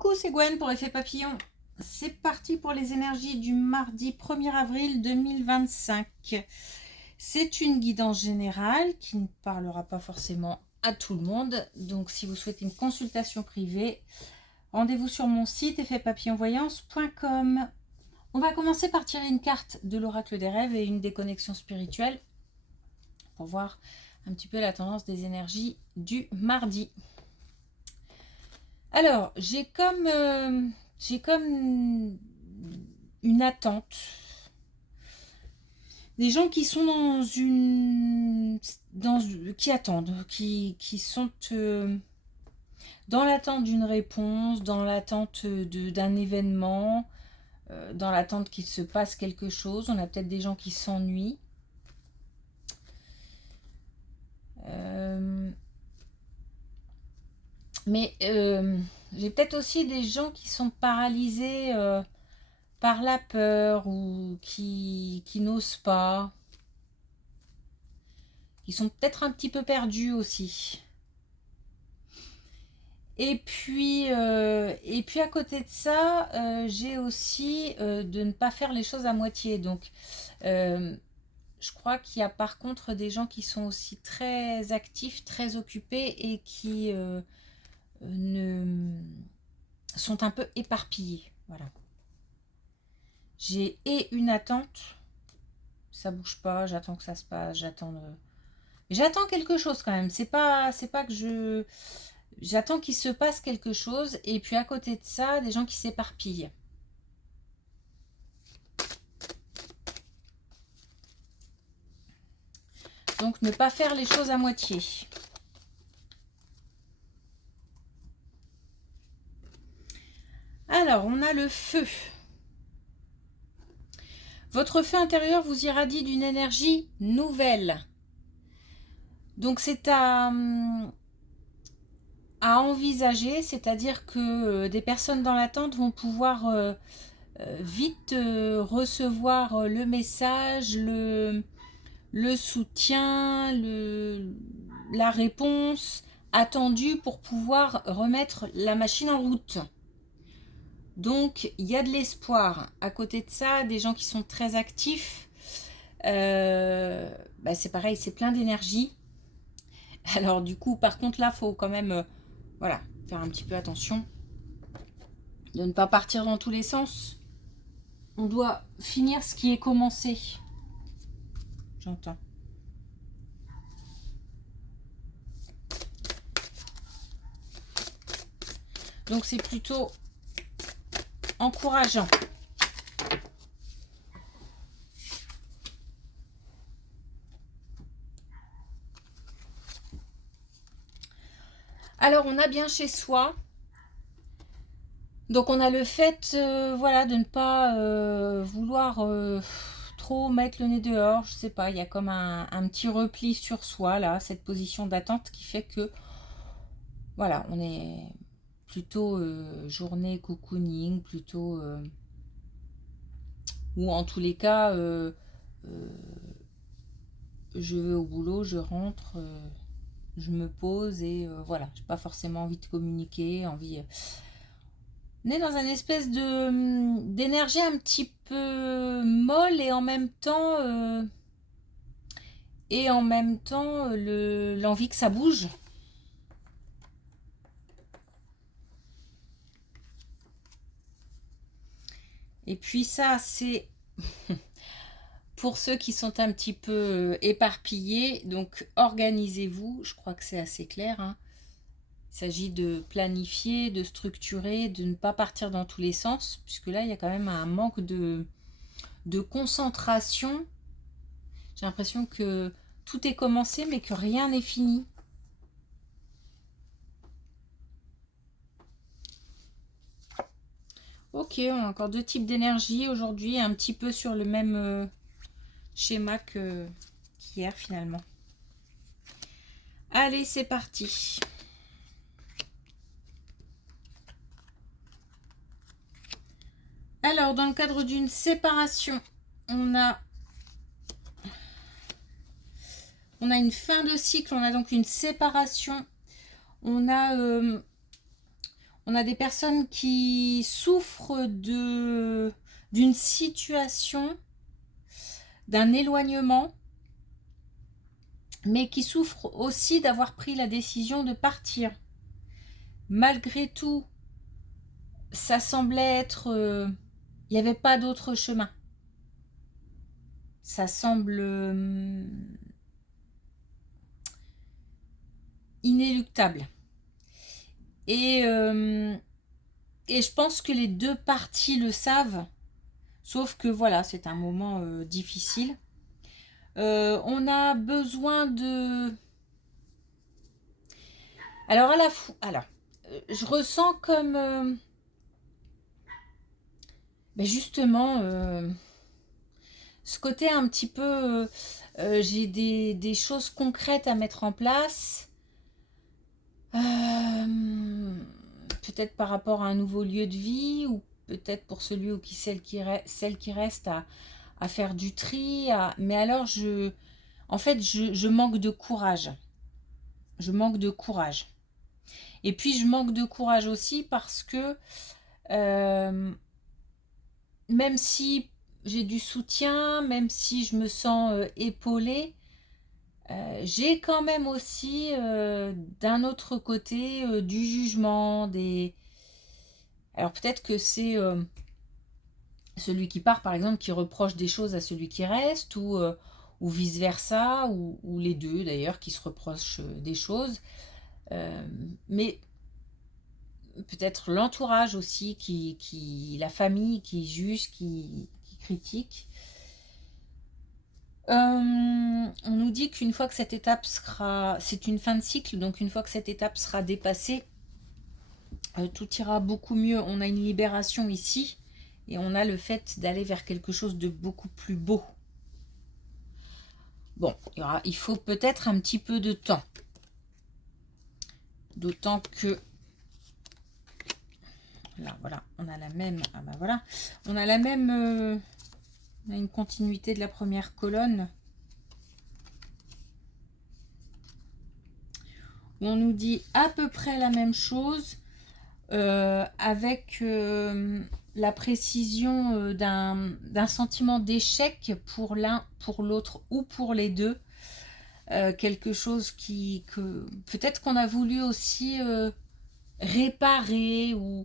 Coucou, c'est Gwen pour Effet Papillon. C'est parti pour les énergies du mardi 1er avril 2025. C'est une guidance générale qui ne parlera pas forcément à tout le monde. Donc si vous souhaitez une consultation privée, rendez-vous sur mon site effetpapillonvoyance.com. On va commencer par tirer une carte de l'oracle des rêves et une des connexions spirituelles pour voir un petit peu la tendance des énergies du mardi. Alors, j'ai comme une attente. Des gens qui sont qui attendent, qui sont dans l'attente d'une réponse, dans l'attente d'un événement, dans l'attente qu'il se passe quelque chose. On a peut-être des gens qui s'ennuient. Mais j'ai peut-être aussi des gens qui sont paralysés par la peur ou qui n'osent pas. Qui sont peut-être un petit peu perdus aussi. Et puis à côté de ça, j'ai aussi de ne pas faire les choses à moitié. Donc, je crois qu'il y a par contre des gens qui sont aussi très actifs, très occupés et qui sont un peu éparpillés. Voilà. J'ai une attente, ça bouge pas, j'attends que ça se passe, j'attends quelque chose quand même. C'est pas que j'attends qu'il se passe quelque chose. Et puis à côté de ça, des gens qui s'éparpillent. Donc ne pas faire les choses à moitié. Alors, on a le feu. Votre feu intérieur vous irradie d'une énergie nouvelle. Donc c'est à envisager, c'est-à-dire que des personnes dans l'attente vont pouvoir vite recevoir le message, le soutien, la réponse attendue pour pouvoir remettre la machine en route. Donc, il y a de l'espoir. À côté de ça, des gens qui sont très actifs, c'est pareil, c'est plein d'énergie. Alors du coup, par contre, là, il faut quand même voilà, faire un petit peu attention de ne pas partir dans tous les sens. On doit finir ce qui est commencé. J'entends. Donc c'est plutôt encourageant. Alors on a bien chez soi. Donc on a le fait voilà, de ne pas vouloir trop mettre le nez dehors. Je sais pas, il y a comme un petit repli sur soi là, cette position d'attente qui fait que voilà, on est plutôt journée cocooning, plutôt ou en tous les cas je vais au boulot, je rentre, je me pose et voilà, j'ai pas forcément envie de communiquer, envie. On est dans une espèce d'énergie un petit peu molle et en même temps l'envie que ça bouge. Et puis ça, c'est pour ceux qui sont un petit peu éparpillés. Donc organisez-vous, je crois que c'est assez clair, hein. Il s'agit de planifier, de structurer, de ne pas partir dans tous les sens, puisque là, il y a quand même un manque de concentration. J'ai l'impression que tout est commencé, mais que rien n'est fini. Ok, on a encore deux types d'énergie aujourd'hui, un petit peu sur le même schéma qu'hier finalement. Allez, c'est parti. Alors, dans le cadre d'une séparation, on a une fin de cycle, on a donc une séparation, on a On a des personnes qui souffrent d'une situation, d'un éloignement, mais qui souffrent aussi d'avoir pris la décision de partir. Malgré tout, ça semblait être... il n'y avait pas d'autre chemin. Ça semble inéluctable. Et je pense que les deux parties le savent, sauf que voilà, c'est un moment difficile. On a besoin de... Alors, je ressens comme... justement, ce côté un petit peu... j'ai des choses concrètes à mettre en place. Peut-être par rapport à un nouveau lieu de vie, ou peut-être pour celui ou celle qui reste à faire du tri. Mais alors, en fait, je manque de courage. Je manque de courage. Et puis, je manque de courage aussi parce que même si j'ai du soutien, même si je me sens épaulée, j'ai quand même aussi d'un autre côté du jugement, alors peut-être que c'est celui qui part par exemple qui reproche des choses à celui qui reste, ou vice-versa, ou les deux d'ailleurs qui se reprochent des choses. Mais peut-être l'entourage aussi, la famille qui juge, qui critique. On nous dit qu'une fois que cette étape c'est une fin de cycle, donc une fois que cette étape sera dépassée, tout ira beaucoup mieux. On a une libération ici, et on a le fait d'aller vers quelque chose de beaucoup plus beau. Bon, il faut peut-être un petit peu de temps. D'autant que... Là, voilà, on a la même... Ah ben voilà, on a la même... on a une continuité de la première colonne. Où on nous dit à peu près la même chose, avec la précision d'un sentiment d'échec pour l'un, pour l'autre ou pour les deux. Quelque chose que peut-être qu'on a voulu aussi réparer, ou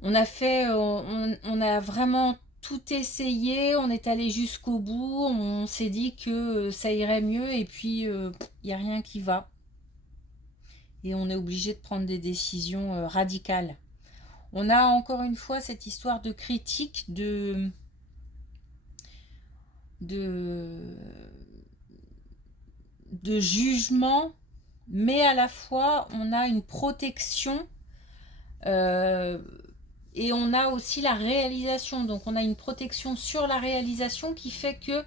on a vraiment tout essayé, on est allé jusqu'au bout, on s'est dit que ça irait mieux, et puis il n'y a rien qui va. Et on est obligé de prendre des décisions radicales. On a encore une fois cette histoire de critique, de jugement, mais à la fois on a une protection et on a aussi la réalisation. Donc on a une protection sur la réalisation qui fait que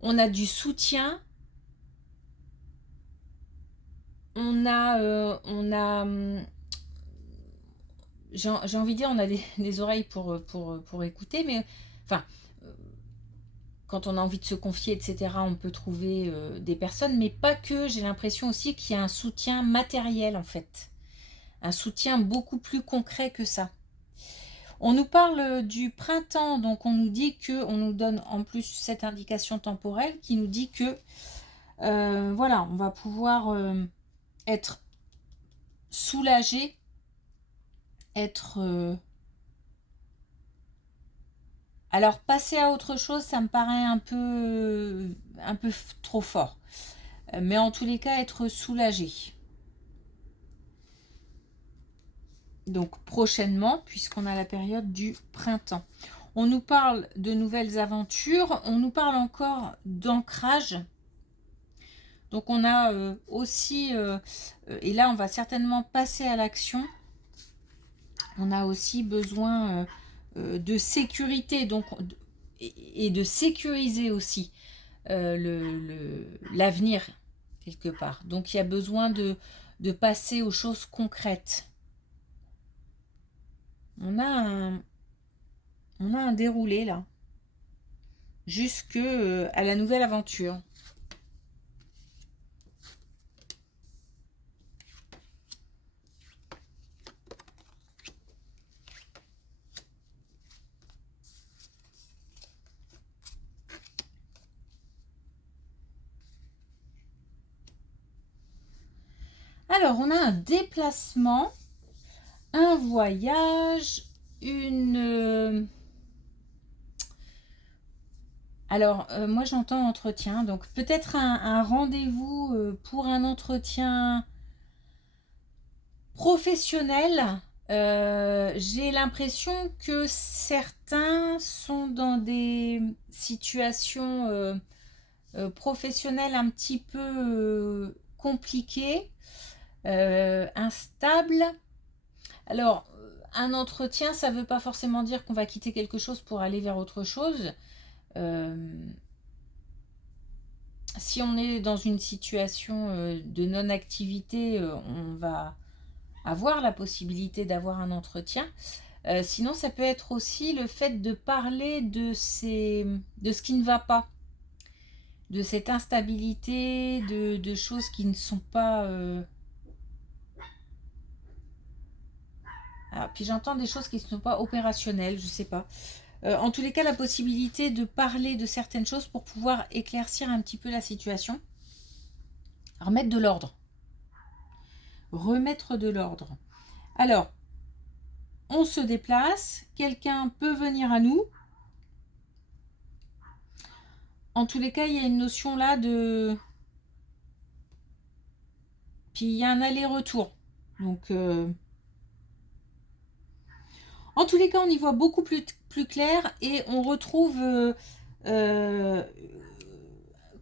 on a du soutien, on a j'ai envie de dire, on a des oreilles pour écouter, mais enfin, quand on a envie de se confier, etc., on peut trouver des personnes, mais pas que. J'ai l'impression aussi qu'il y a un soutien matériel, en fait. Un soutien beaucoup plus concret que ça. On nous parle du printemps, donc on nous dit que, on nous donne en plus cette indication temporelle qui nous dit que, voilà, on va pouvoir être soulagé, être... alors, passer à autre chose, ça me paraît un peu trop fort. Mais en tous les cas, être soulagé. Donc, prochainement, puisqu'on a la période du printemps. On nous parle de nouvelles aventures. On nous parle encore d'ancrage. Donc, on a aussi... et là, on va certainement passer à l'action. On a aussi besoin... de sécurité, donc, et de sécuriser aussi l'avenir quelque part. Donc il y a besoin de passer aux choses concrètes. On a un déroulé là, jusque à la nouvelle aventure. Alors, on a un déplacement, un voyage, moi j'entends entretien, donc peut-être un rendez-vous pour un entretien professionnel. J'ai l'impression que certains sont dans des situations professionnelles un petit peu compliquées, instables. Alors, un entretien, ça ne veut pas forcément dire qu'on va quitter quelque chose pour aller vers autre chose. Si on est dans une situation de non-activité, on va avoir la possibilité d'avoir un entretien. Sinon, ça peut être aussi le fait de parler de ce qui ne va pas, de cette instabilité, de choses qui ne sont pas... Alors, puis j'entends des choses qui ne sont pas opérationnelles, je ne sais pas. En tous les cas, la possibilité de parler de certaines choses pour pouvoir éclaircir un petit peu la situation. Remettre de l'ordre. Remettre de l'ordre. Alors, on se déplace, quelqu'un peut venir à nous. En tous les cas, il y a une notion là de... Puis il y a un aller-retour. Donc, en tous les cas, on y voit beaucoup plus clair et on retrouve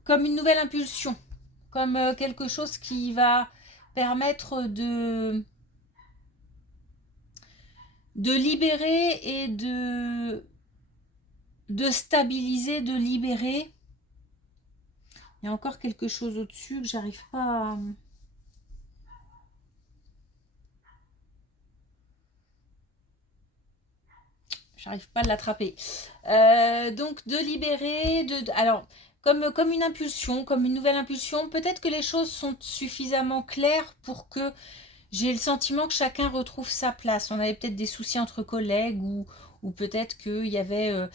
comme une nouvelle impulsion, comme quelque chose qui va permettre de libérer et de stabiliser, de libérer. Il y a encore quelque chose au-dessus que j'arrive pas à... J'arrive pas à l'attraper. Donc de libérer, alors comme une impulsion, comme une nouvelle impulsion. Peut-être que les choses sont suffisamment claires pour que j'ai le sentiment que chacun retrouve sa place. On avait peut-être des soucis entre collègues ou peut-être qu'il y avait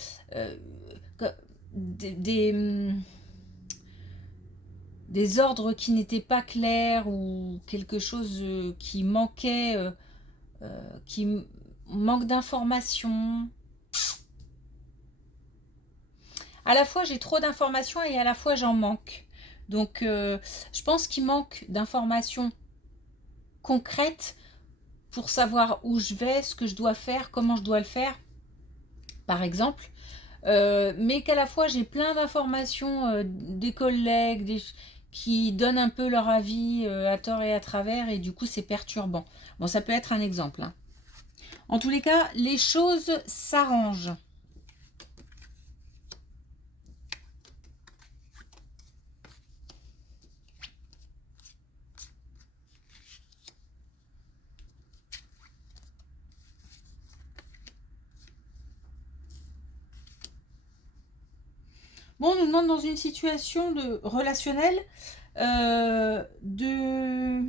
des ordres qui n'étaient pas clairs ou quelque chose qui manquait, qui manque d'informations. À la fois j'ai trop d'informations et à la fois j'en manque. Donc je pense qu'il manque d'informations concrètes pour savoir où je vais, ce que je dois faire, comment je dois le faire, par exemple. Mais qu'à la fois j'ai plein d'informations des collègues qui donnent un peu leur avis à tort et à travers et du coup c'est perturbant. Bon, ça peut être un exemple, hein. En tous les cas, les choses s'arrangent. Bon, on nous demande dans une situation relationnelle de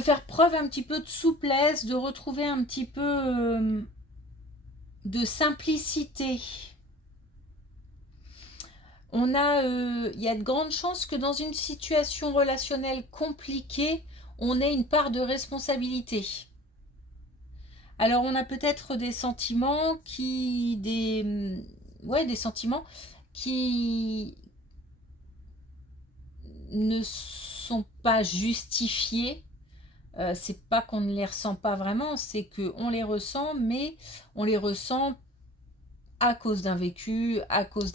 faire preuve un petit peu de souplesse, de retrouver un petit peu de simplicité. Il y a de grandes chances que dans une situation relationnelle compliquée, on ait une part de responsabilité. Alors on a peut-être des sentiments des sentiments qui ne sont pas justifiés. C'est pas qu'on ne les ressent pas vraiment, c'est qu'on les ressent, mais on les ressent à cause d'un vécu, à cause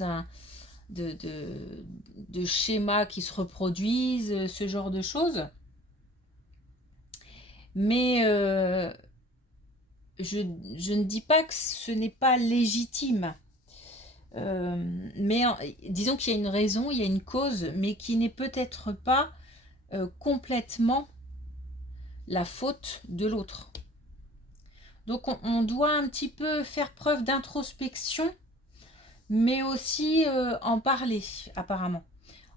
de schémas qui se reproduisent, ce genre de choses. Mais je ne dis pas que ce n'est pas légitime. Mais disons qu'il y a une raison, il y a une cause, mais qui n'est peut-être pas complètement la faute de l'autre. Donc on doit un petit peu faire preuve d'introspection, mais aussi en parler apparemment.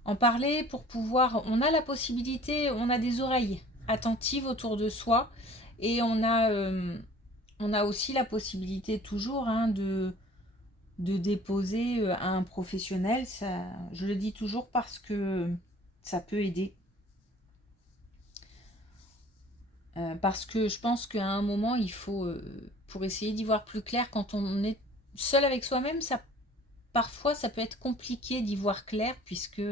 En parler pour pouvoir... On a la possibilité, on a des oreilles attentives autour de soi et on a aussi la possibilité toujours de déposer à un professionnel. Ça, je le dis toujours parce que ça peut aider. Parce que je pense qu'à un moment, il faut, pour essayer d'y voir plus clair, quand on est seul avec soi-même, parfois ça peut être compliqué d'y voir clair, puisque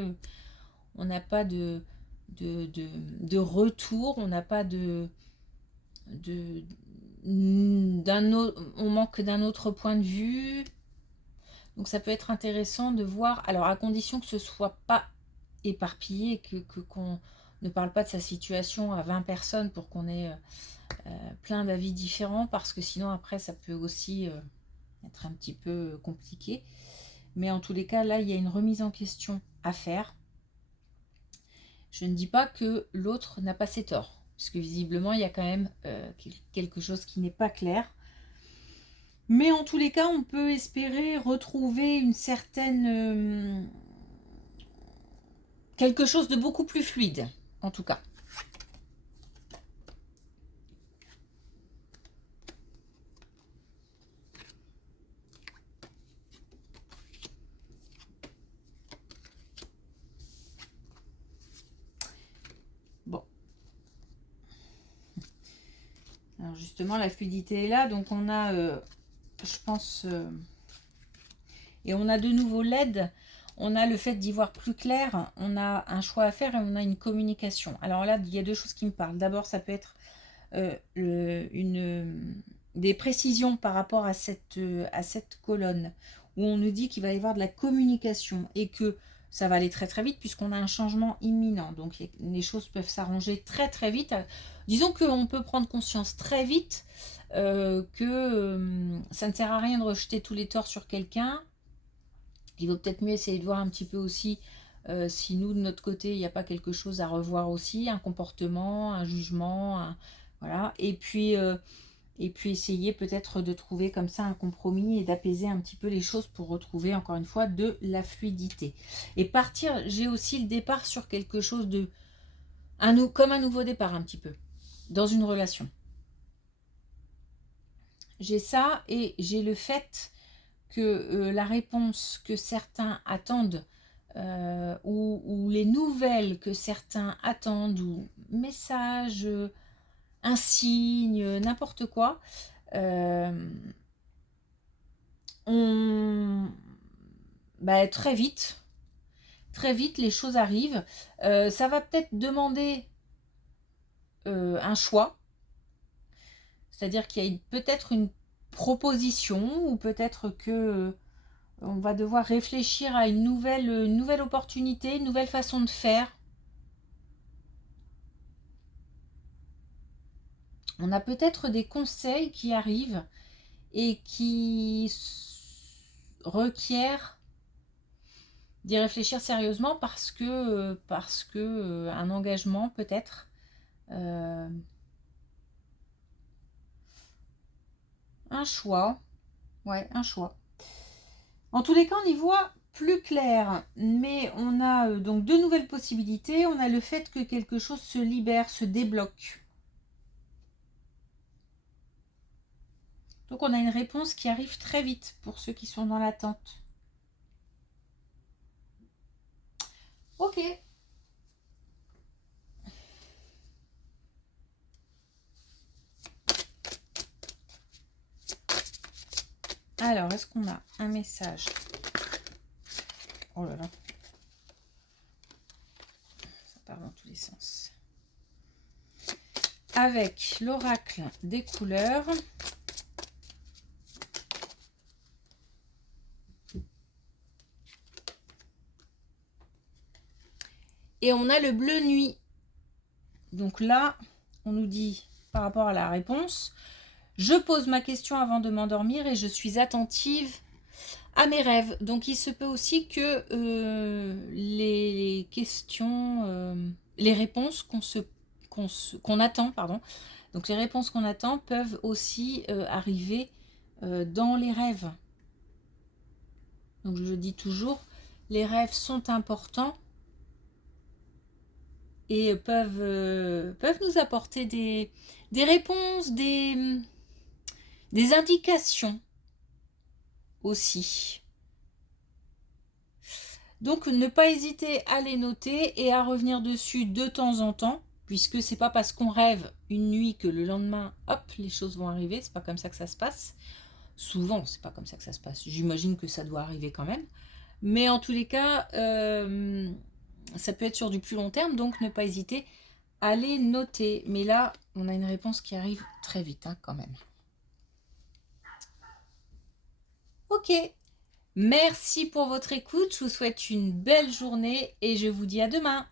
on n'a pas de retour, on n'a pas on manque d'un autre point de vue. Donc ça peut être intéressant de voir, alors à condition que ce soit pas éparpillé, qu'on ne parle pas de sa situation à 20 personnes pour qu'on ait plein d'avis différents, parce que sinon après ça peut aussi être un petit peu compliqué. Mais en tous les cas, là il y a une remise en question à faire. Je ne dis pas que l'autre n'a pas ses torts, parce que visiblement il y a quand même quelque chose qui n'est pas clair. Mais en tous les cas, on peut espérer retrouver une certaine... quelque chose de beaucoup plus fluide, en tout cas. Bon. Alors justement, la fluidité est là, donc on a, je pense... et on a de nouveau l'aide. On a le fait d'y voir plus clair, on a un choix à faire et on a une communication. Alors là, il y a deux choses qui me parlent. D'abord, ça peut être des précisions par rapport à cette colonne, où on nous dit qu'il va y avoir de la communication et que ça va aller très très vite puisqu'on a un changement imminent. Donc les choses peuvent s'arranger très très vite. Disons qu'on peut prendre conscience très vite que ça ne sert à rien de rejeter tous les torts sur quelqu'un. Il vaut peut-être mieux essayer de voir un petit peu aussi si nous, de notre côté, il n'y a pas quelque chose à revoir aussi, un comportement, un jugement, voilà. Et puis essayer peut-être de trouver comme ça un compromis et d'apaiser un petit peu les choses pour retrouver, encore une fois, de la fluidité. Et partir, j'ai aussi le départ sur quelque chose de... comme un nouveau départ un petit peu, dans une relation. J'ai ça et j'ai le fait que la réponse que certains attendent ou les nouvelles que certains attendent ou messages, un signe, n'importe quoi, très vite les choses arrivent. Ça va peut-être demander un choix, c'est-à-dire qu'il y a peut-être une proposition ou peut-être que on va devoir réfléchir à une nouvelle opportunité, une nouvelle façon de faire. On a peut-être des conseils qui arrivent et qui requièrent d'y réfléchir sérieusement parce que un engagement peut-être un choix. Ouais, un choix. En tous les cas, on y voit plus clair, mais on a donc deux nouvelles possibilités. On a le fait que quelque chose se libère, se débloque. Donc on a une réponse qui arrive très vite pour ceux qui sont dans l'attente. Ok. Alors, est-ce qu'on a un message? Oh là là. Ça part dans tous les sens. Avec l'oracle des couleurs. Et on a le bleu nuit. Donc là, on nous dit, par rapport à la réponse, je pose ma question avant de m'endormir et je suis attentive à mes rêves. Donc il se peut aussi que les questions, les réponses qu'on attend, pardon, donc les réponses qu'on attend peuvent aussi arriver dans les rêves. Donc je dis toujours, les rêves sont importants et peuvent nous apporter des réponses, des indications aussi. Donc ne pas hésiter à les noter et à revenir dessus de temps en temps puisque c'est pas parce qu'on rêve une nuit que le lendemain, hop, les choses vont arriver. C'est pas comme ça que ça se passe. Souvent, c'est pas comme ça que ça se passe. J'imagine que ça doit arriver quand même. Mais en tous les cas, ça peut être sur du plus long terme, donc ne pas hésiter à les noter. Mais là, on a une réponse qui arrive très vite, hein, quand même. Ok. Merci pour votre écoute. Je vous souhaite une belle journée et je vous dis à demain.